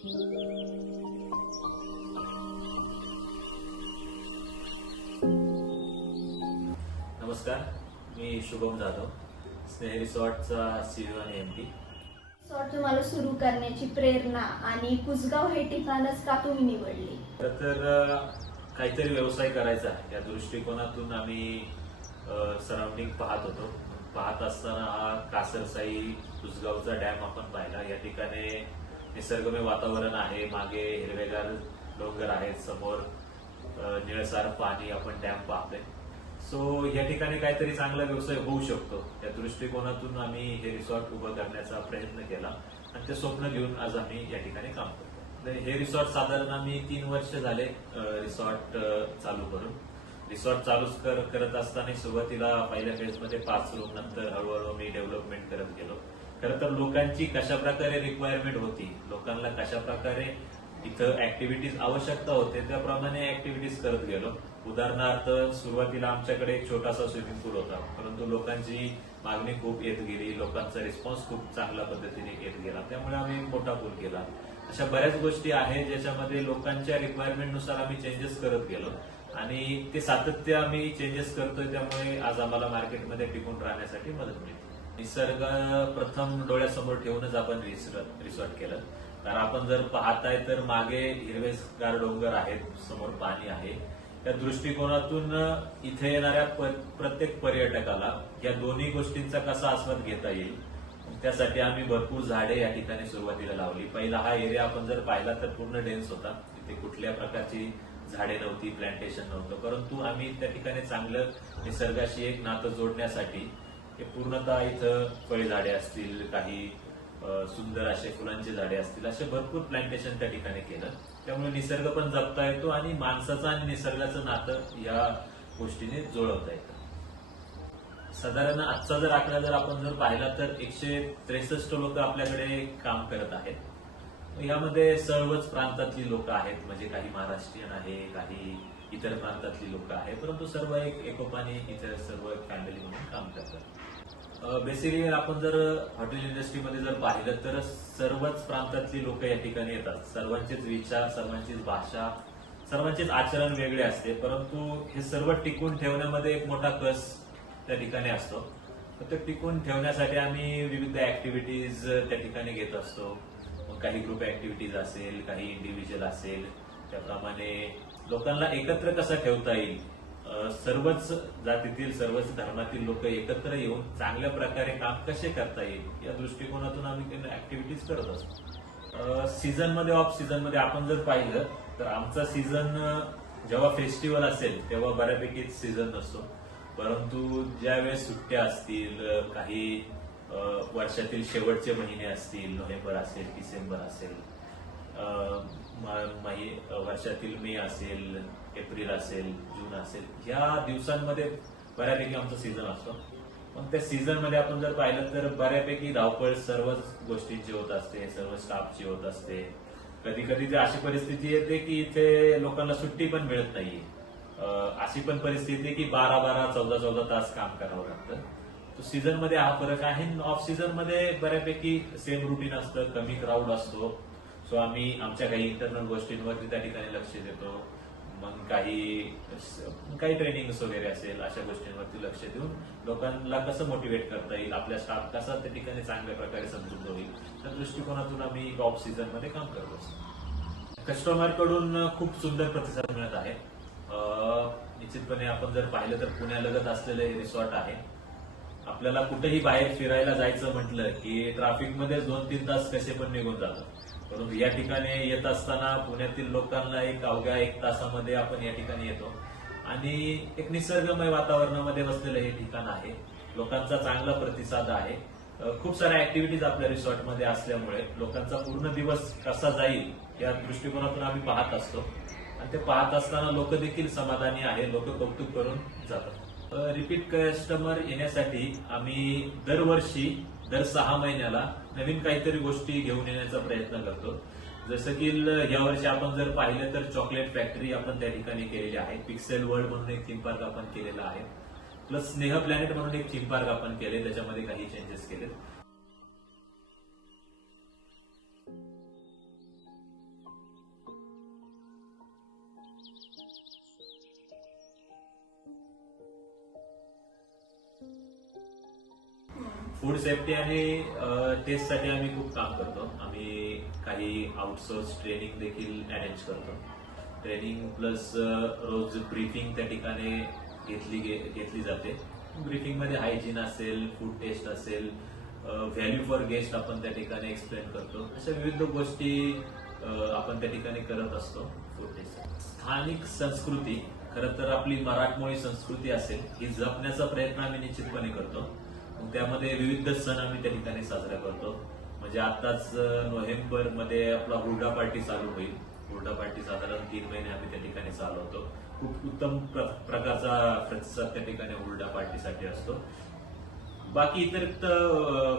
नमस्कार, मी शुभम जाधव, स्नेह रिसॉर्टचा CEO आणि MD. रिसॉर्ट तुम्हाला सुरू करण्याची प्रेरणा आणि कुसगाव हे ठिकाणच का तुम्ही निवडले? तर काहीतरी व्यवसाय करायचा आहे या दृष्टिकोनातून आम्ही सराउंडिंग पाहत होतो. पाहत असताना हा कासरसाई कुसगावचा डॅम आपण पाहिला. या ठिकाणी निसर्गमय वातावरण आहे, मागे हिरवेगार डोंगर आहेत, समोर निळसार पाणी आपण डॅम पाहतोय. सो या ठिकाणी काहीतरी चांगला व्यवसाय होऊ शकतो या दृष्टिकोनातून आम्ही हे रिसॉर्ट उभं करण्याचा प्रयत्न केला आणि ते स्वप्न घेऊन आज आम्ही या ठिकाणी काम करतो. हे रिसॉर्ट साधारण आम्ही 3 वर्ष झाले रिसॉर्ट चालू करून. रिसॉर्ट चालूच करत असताना सुरुवातीला पहिल्या फेजमध्ये 5 रूम, नंतर हळूहळू मी डेव्हलपमेंट करत गेलो. खरं तर लोकांची कशा प्रकारे रिक्वायरमेंट होती, लोकांना कशा प्रकारे इथं ऍक्टिव्हिटीज आवश्यकता होते त्याप्रमाणे ऍक्टिव्हिटीज करत गेलो. उदाहरणार्थ सुरुवातीला आमच्याकडे एक छोटासा स्विमिंग पूल होता, परंतु लोकांची मागणी खूप येत गेली, लोकांचा रिस्पॉन्स खूप चांगल्या पद्धतीने येत गेला, त्यामुळे आम्ही एक मोठा पूल केला. अशा बऱ्याच गोष्टी आहेत ज्याच्यामध्ये लोकांच्या रिक्वायरमेंटनुसार आम्ही चेंजेस करत गेलो आणि ते सातत्य आम्ही चेंजेस करतोय, त्यामुळे आज आम्हाला मार्केटमध्ये टिकून राहण्यासाठी मदत मिळते. निसर्ग प्रथम डोळ्यासमोर ठेवूनच आपण रिसॉर्ट केलं. कारण आपण जर पाहताय तर मागे हिरवेगार डोंगर आहेत, समोर पाणी आहे. त्या दृष्टिकोनातून इथे येणाऱ्या प्रत्येक पर्यटकाला या दोन्ही गोष्टींचा कसा आस्वाद घेता येईल त्यासाठी आम्ही भरपूर झाडे या ठिकाणी सुरुवातीला लावली. पहिला हा एरिया आपण जर पाहिला तर पूर्ण डेन्स होता, तिथे कुठल्या प्रकारची झाडे नव्हती, प्लांटेशन नव्हतं, परंतु आम्ही त्या ठिकाणी चांगलं निसर्गाशी एक नातं जोडण्यासाठी हे पूर्णतः इथं फळझाडे असतील, काही सुंदर असे फुलांची झाडे असतील, असे भरपूर प्लांटेशन त्या ठिकाणी केलं. त्यामुळे निसर्ग पण जपता येतो आणि माणसाचं आणि निसर्गाचं नातं या गोष्टीने जुळवता येतं. साधारण आजचा जर आकडा जर आपण जर पाहिला तर 163 लोक आपल्याकडे काम करत आहेत. यामध्ये सर्वच प्रांतातली लोक आहेत, म्हणजे काही महाराष्ट्रीयन आहे, काही इतर प्रांतातली लोक आहेत, परंतु सर्व एक एकोपाने इतर सर्व फॅमिली म्हणून काम करतात. बेसिकली आपण जर हॉटेल इंडस्ट्रीमध्ये जर पाहिलं तर सर्वच प्रांतातली लोक या ठिकाणी येतात. सर्वांचेच विचार, सर्वांचीच भाषा, सर्वांचेच आचरण वेगळे असते, परंतु हे सर्व टिकून ठेवण्यामध्ये एक मोठा कस त्या ठिकाणी असतो. तर ते टिकून ठेवण्यासाठी आम्ही विविध ऍक्टिव्हिटीज त्या ठिकाणी घेत असतो. काही ग्रुप ऍक्टिव्हिटीज असेल, काही इंडिव्हिज्युअल असेल, त्याप्रमाणे लोकांना एकत्र कसं ठेवता येईल, सर्वच जातीतील, सर्वच धर्मातील लोक एकत्र येऊन चांगल्या प्रकारे काम कसे करता येईल या दृष्टिकोनातून आम्ही ऍक्टिव्हिटीज करत असतो. सीझन मध्ये, ऑफ सीझन मध्ये आपण जर पाहिलं तर आमचा सीझन जेव्हा फेस्टिवल असेल तेव्हा बऱ्यापैकी सीझन नसतो, परंतु ज्यावेळेस सुट्ट्या असतील, काही वर्षातील शेवटचे महिने असतील, नोव्हेंबर असेल, डिसेंबर असेल, वर्षातील मे असेल, एप्रिल असेल, जून असेल, या दिवसांमध्ये बऱ्यापैकी आमचा सीझन असतो. मग त्या सीझन मध्ये आपण जर पाहिलं तर बऱ्यापैकी धावपळ सर्वच गोष्टींची होत असते, सर्व स्टाफची होत असते. कधी कधी अशी परिस्थिती येते की इथे लोकांना सुट्टी पण मिळत नाहीये. अशी पण परिस्थिती आहे की 12-12, 14-14 तास काम करावं लागतं. तो सीझन मध्ये हा फरक आहे. ऑफ सीझन मध्ये बऱ्यापैकी सेम रुटीन असतं, कमी क्राऊड असतो. सो आम्ही आमच्या काही इंटरनल गोष्टींवरती त्या ठिकाणी लक्ष देतो. मग काही ट्रेनिंग वगैरे असेल, अशा गोष्टींवरती लक्ष देऊन लोकांना कसं मोटिवेट करता येईल, आपल्या स्टाफ कसा त्या ठिकाणी चांगल्या प्रकारे समृद्ध होईल, त्या दृष्टिकोनातून आम्ही ऑफ सीझन मध्ये काम करत असतो. कस्टमर कडून खूप सुंदर प्रतिसाद मिळत आहे. निश्चितपणे आपण जर पाहिलं तर पुण्यालगत असलेलं हे रिसॉर्ट आहे. आपल्याला कुठेही बाहेर फिरायला जायचं म्हटलं की ट्रॅफिकमध्ये 2-3 तास कसे पण निघून जातात, परंतु या ठिकाणी येत असताना पुण्यातील लोकांना एक अवघ्या 1 तासामध्ये आपण या ठिकाणी येतो आणि एक निसर्गमय वातावरणामध्ये बसलेलं हे ठिकाण आहे. लोकांचा चांगला प्रतिसाद आहे. खूप साऱ्या ऍक्टिव्हिटीज आपल्या रिसॉर्टमध्ये असल्यामुळे लोकांचा पूर्ण दिवस कसा जाईल या दृष्टिकोनातून आम्ही पाहत असतो आणि ते पाहत असताना लोक देखील समाधानी आहे, लोक कौतुक करून जातात. रिपीट कस्टमर येण्यासाठी आम्ही दरवर्षी दर 6 महिन्याला नवीन काहीतरी गोष्टी घेऊन येण्याचा प्रयत्न करतो. जसं की यावर्षी आपण जर पाहिलं तर चॉकलेट फॅक्टरी आपण त्या ठिकाणी केलेली आहे. पिक्सेल वर्ल्ड म्हणून एक थीम पार्क आपण केलेला आहे. प्लस स्नेह प्लॅनेट म्हणून एक थीम पार्क आपण केले, त्याच्यामध्ये काही चेंजेस केले. फूड सेफ्टी आणि टेस्टसाठी आम्ही खूप काम करतो. आम्ही काही आउटसोर्स ट्रेनिंग देखील अरेंज करतो. ट्रेनिंग प्लस रोज ब्रीफिंग त्या ठिकाणी घेतली जाते. ब्रीफिंग मध्ये हायजीन असेल, फूड टेस्ट असेल, व्हॅल्यू फॉर गेस्ट आपण त्या ठिकाणी एक्सप्लेन करतो. अशा विविध गोष्टी आपण त्या ठिकाणी करत असतो. फूड टेस्ट स्थानिक संस्कृती, खरं तर आपली मराठमोळी संस्कृती असेल, ही जपण्याचा प्रयत्न आम्ही निश्चितपणे करतो. मग त्यामध्ये विविध सण आम्ही त्या ठिकाणी साजरा करतो. म्हणजे आताच नोव्हेंबर मध्ये आपला हुरडा पार्टी चालू होईल. हुरडा पार्टी साधारण 3 महिने आम्ही त्या ठिकाणी चालवतो. खूप उत्तम प्रकारचा प्रतिसाद त्या ठिकाणी हुरडा पार्टीसाठी असतो. बाकी इतर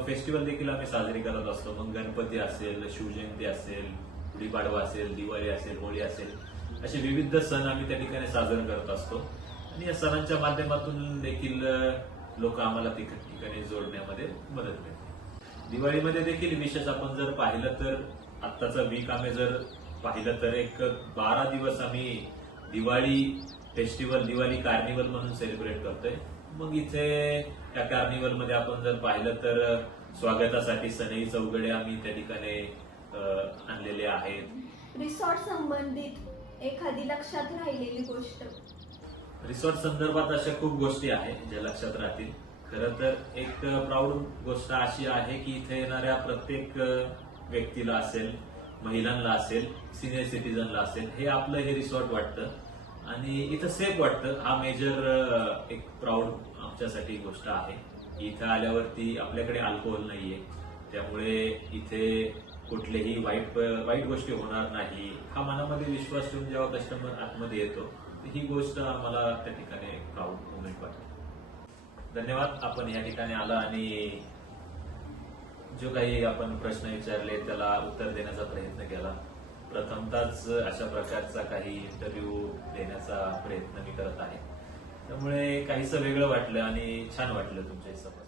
फेस्टिवल देखील आम्ही साजरी करत असतो. मग गणपती असेल, शिवजयंती असेल, गुढीपाडवा असेल, दिवाळी असेल, होळी असेल, असे विविध सण आम्ही त्या ठिकाणी साजरे करत असतो. आणि या सणांच्या माध्यमातून देखील लोक आम्हाला ठिकाणी जोडण्यामध्ये मदत करते. दिवाळीमध्ये देखील विशेष आपण जर पाहिलं तर आत्ताचा वीक आम्ही जर पाहिलं तर एक 12 दिवस आम्ही दिवाळी फेस्टिवल, दिवाळी कार्निवल म्हणून सेलिब्रेट करतोय. मग इथे त्या कार्निवल मध्ये आपण जर पाहिलं तर स्वागतासाठी सनई चौघडे आम्ही त्या ठिकाणी आणलेले आहेत. रिसॉर्ट संबंधित एखादी लक्षात राहिलेली गोष्ट? रिसॉर्ट संदर्भात अशा खूप गोष्टी आहेत ज्या लक्षात राहतील. खरं तर एक प्राऊड गोष्ट अशी आहे की इथे येणाऱ्या प्रत्येक व्यक्तीला असेल, महिलांना असेल, सिनियर सिटीजनला असेल, हे आपलं हे रिसॉर्ट वाटतं आणि इथं सेफ वाटतं. हा मेजर एक प्राऊड आमच्यासाठी गोष्ट आहे. इथं आल्यावरती आपल्याकडे अल्कोहोल नाहीये, त्यामुळे इथे कुठलेही वाईट गोष्टी होणार नाही हा मनामध्ये विश्वास ठेवून जेव्हा कस्टमर आतमध्ये येतो, ही गोष्ट आम्हाला त्या ठिकाणी प्राऊड मोमेंट वाटते. धन्यवाद, आपण या ठिकाणी आला आणि जो काही आपण प्रश्न विचारले त्याला उत्तर देण्याचा प्रयत्न केला. प्रथमतःच अशा प्रकारचा काही इंटरव्ह्यू देण्याचा प्रयत्न मी करत आहे, त्यामुळे काहीसं वेगळं वाटलं आणि छान वाटलं तुमच्या सभा.